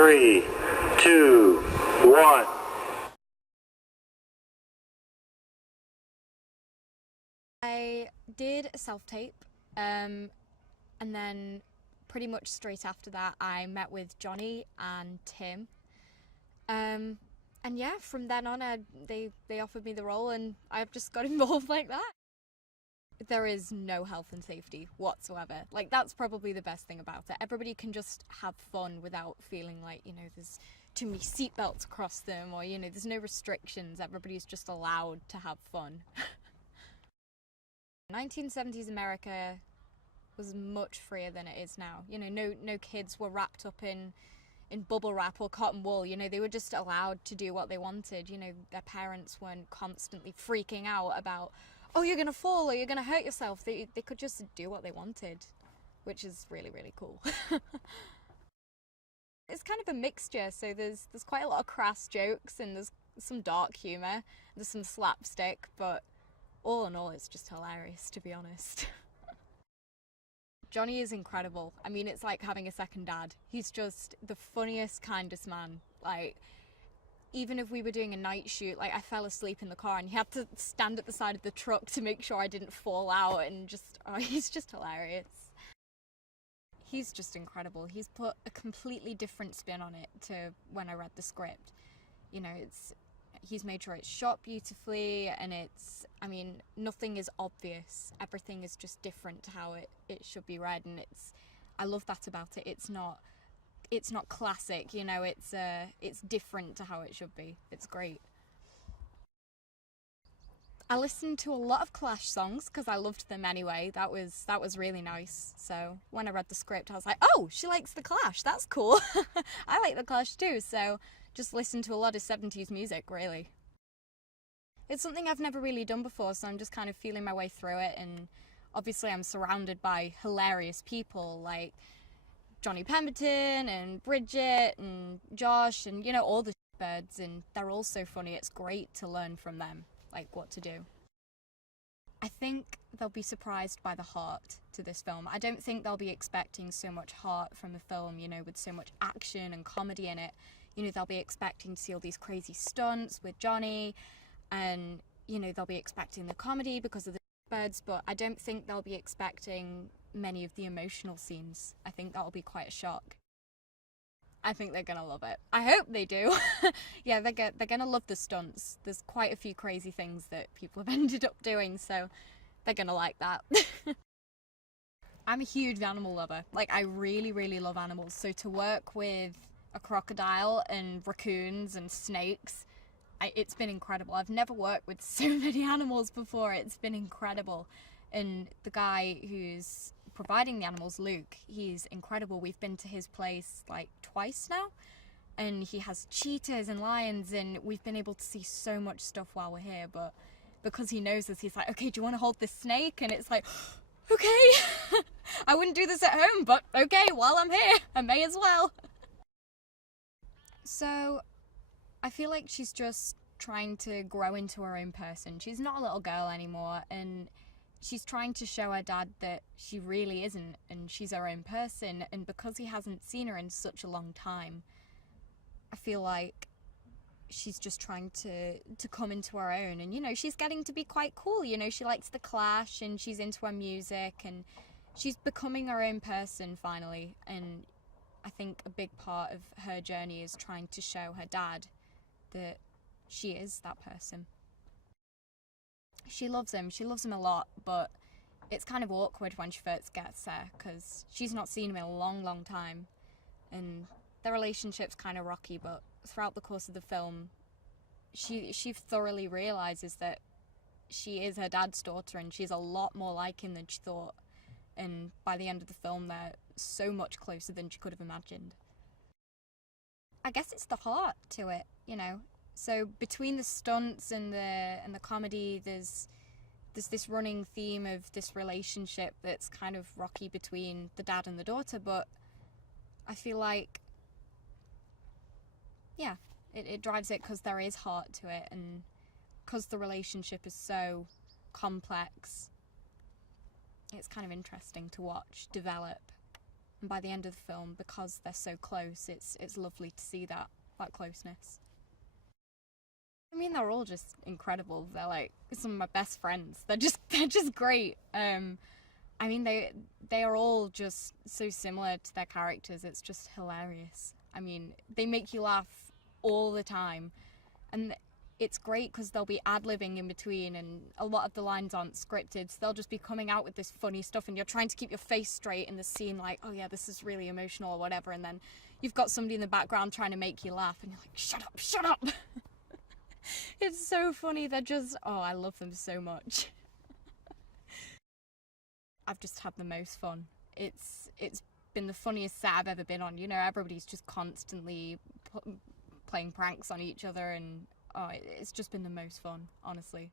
3, 2, 1. I did a self-tape, and then pretty much straight after that I met with Johnny and Tim. And yeah, from then on they offered me the role and I've just got involved like that. There is no health and safety whatsoever. Like, that's probably the best thing about it. Everybody can just have fun without feeling like, you know, there's too many seatbelts across them, or, you know, there's no restrictions. Everybody's just allowed to have fun. 1970s America was much freer than it is now. You know, no kids were wrapped up in bubble wrap or cotton wool. You know, they were just allowed to do what they wanted. You know, their parents weren't constantly freaking out about, oh, you're gonna fall or you're gonna hurt yourself. They could just do what they wanted, which is really, really cool. It's kind of a mixture, so there's quite a lot of crass jokes and there's some dark humour, there's some slapstick, but all in all it's just hilarious, to be honest. Johnny is incredible. I mean, it's like having a second dad. He's just the funniest, kindest man. Like, even if we were doing a night shoot, like, I fell asleep in the car and he had to stand at the side of the truck to make sure I didn't fall out, and just, oh, he's just hilarious. He's just incredible. He's put a completely different spin on it to when I read the script. You know, he's made sure it's shot beautifully, and I mean, nothing is obvious. Everything is just different to how it should be read, and I love that about it. It's not classic, you know, it's different to how it should be. It's great. I listened to a lot of Clash songs because I loved them anyway. That was really nice. So when I read the script, I was like, oh, she likes the Clash. That's cool. I like the Clash too. So just listened to a lot of 70s music, really. It's something I've never really done before, so I'm just kind of feeling my way through it. And obviously I'm surrounded by hilarious people like Johnny Pemberton and Bridget and Josh and, you know, all the birds, and they're all so funny. It's great to learn from them, like, what to do. I think they'll be surprised by the heart to this film. I don't think they'll be expecting so much heart from a film, you know, with so much action and comedy in it. You know, they'll be expecting to see all these crazy stunts with Johnny, and, you know, they'll be expecting the comedy because of the birds, but I don't think they'll be expecting many of the emotional scenes. I think that'll be quite a shock. I think they're gonna love it. I hope they do. Yeah, they're gonna love the stunts. There's quite a few crazy things that people have ended up doing, so they're gonna like that. I'm a huge animal lover. Like, I really, really love animals. So to work with a crocodile and raccoons and snakes, it's been incredible. I've never worked with so many animals before. It's been incredible. And the guy who's providing the animals, Luke, he's incredible. We've been to his place like twice now, and he has cheetahs and lions, and we've been able to see so much stuff while we're here. But because he knows us, he's like, okay, do you want to hold this snake? And it's like, okay. I wouldn't do this at home, but okay, while I'm here, I may as well. So I feel like she's just trying to grow into her own person. She's not a little girl anymore, and she's trying to show her dad that she really isn't, and she's her own person. And because he hasn't seen her in such a long time, I feel like she's just trying to come into her own. And, you know, she's getting to be quite cool. You know, she likes the Clash and she's into her music, and she's becoming her own person finally. And I think a big part of her journey is trying to show her dad that she is that person. She loves him a lot, but it's kind of awkward when she first gets there because she's not seen him in a long, long time, and their relationship's kind of rocky. But throughout the course of the film, she thoroughly realizes that she is her dad's daughter, and she's a lot more like him than she thought. And by the end of the film, they're so much closer than she could have imagined. I guess it's the heart to it, you know. So between the stunts and the comedy, there's this running theme of this relationship that's kind of rocky between the dad and the daughter, but I feel like, yeah, it drives it because there is heart to it, and because the relationship is so complex, it's kind of interesting to watch develop. And by the end of the film, because they're so close, it's lovely to see that closeness. I mean, they're all just incredible. They're like some of my best friends. They're just great. I mean, they are all just so similar to their characters. It's just hilarious. I mean, they make you laugh all the time, and it's great because they'll be ad-libbing in between, and a lot of the lines aren't scripted, so they'll just be coming out with this funny stuff, and you're trying to keep your face straight in the scene, like, oh yeah, this is really emotional or whatever, and then you've got somebody in the background trying to make you laugh, and you're like, shut up. It's so funny. They're just, oh, I love them so much. I've just had the most fun. It's been the funniest set I've ever been on. You know, everybody's just constantly playing pranks on each other, and oh, it's just been the most fun, honestly.